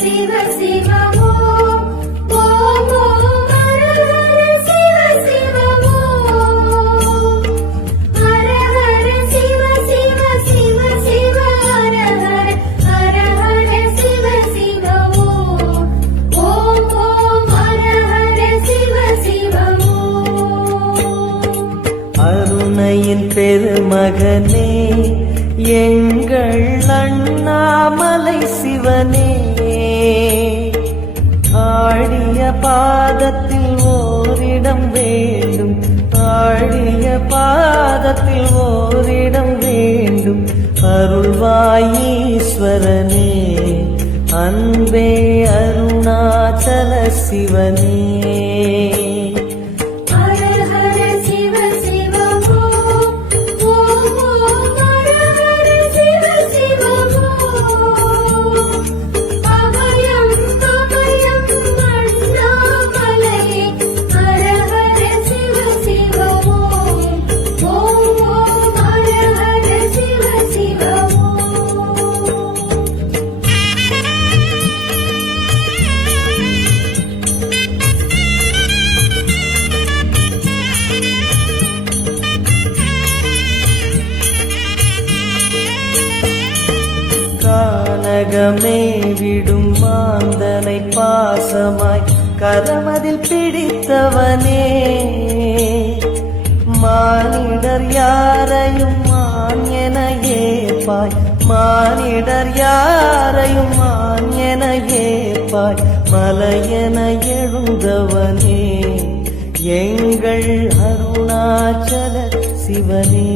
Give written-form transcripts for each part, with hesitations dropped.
சிவ சிவ ஓம் ஓம் ஓம் ஹர ஹர சிவ சிவ ஓம் ஹர ஹர சிவ சிவ சிவ சிவ ஹர ஹர சிவ சிவ ஓம் ஓம் ஓம் ஹர ஹர சிவ சிவ ஓம். அருணையின் பெருமகனே எங்கள் அண்ணாமலை சிவனே, ஆடிய பாதத்தில் ஓரிடம் வேண்டும், ஆடிய பாதத்தில் ஓரிடம் வேண்டும். அருள்வாயீஸ்வரனே அன்பே அருணாச்சல சிவனே. கானகமே விடும் மாந்தனை பாசமாய் கரமதில் பிடித்தவனே, மானிடர் யாரையும் மான் என ஏப்பாய், மானிடர் யாரையும் மான் என ஏப்பாய், மலையென எழுந்தவனே எங்கள் அருணாச்சல சிவனே.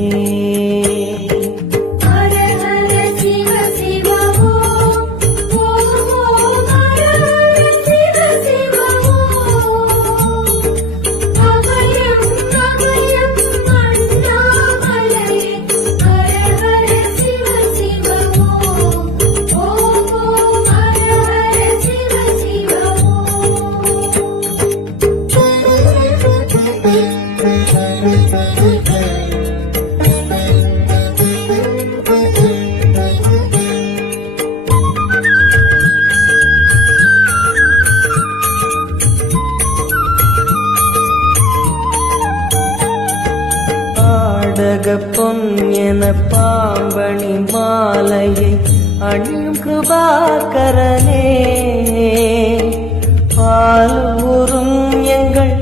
பொன் என பாம்பணி மாலையை அணியும் கிருபாகரனே, பால் ஊரும் எங்கள்